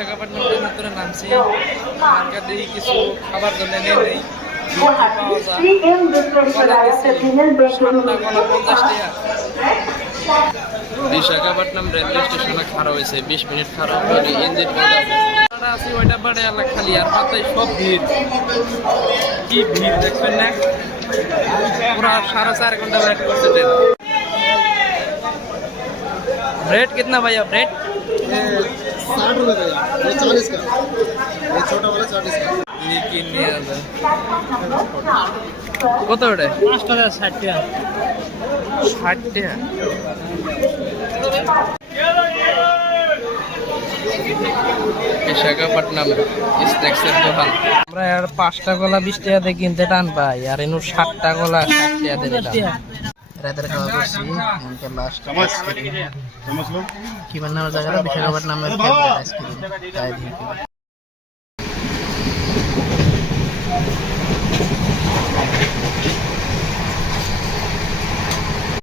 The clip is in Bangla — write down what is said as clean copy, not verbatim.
বিশাখাপট্টনমের ভিতরে নামছি মার্কেট দিয়ে কিছু খাবার জন্য নেই নেই বিশাখাপট্টনম রেলওয়ে স্টেশনে খারাপ হয়েছে 20 মিনিট খারাপ হলে ইঞ্জিন আছি ওইটা বাড়ে এলাকা খালি আর মাথায় সব ভিড় কি ভিড় দেখবেন না पूरा 4.5 घंटा वेट करते थे। ब्रेड कितना भैया ब्रेड? 60 रुपए का, ये 40 का, ये छोटा वाला 40 का। ये कितने आता? কত ওটা? 5 টাকা 60 টাকা। 60 টাকা। বিশাখাপট্টনম স্ন্যাক্সের দোকান। আমরা আর 5 টাকা কলা 20 টাকা দিয়ে কিনতে টান পাই আর এনু 60 টাকা কলা 60 টাকা দিয়ে দিলাম। রাতের খাওয়া করছি এনকে লাস্ট কি বান্না জায়গা বিশাখাপট্টনমের আইসক্রিম তাই দিয়ে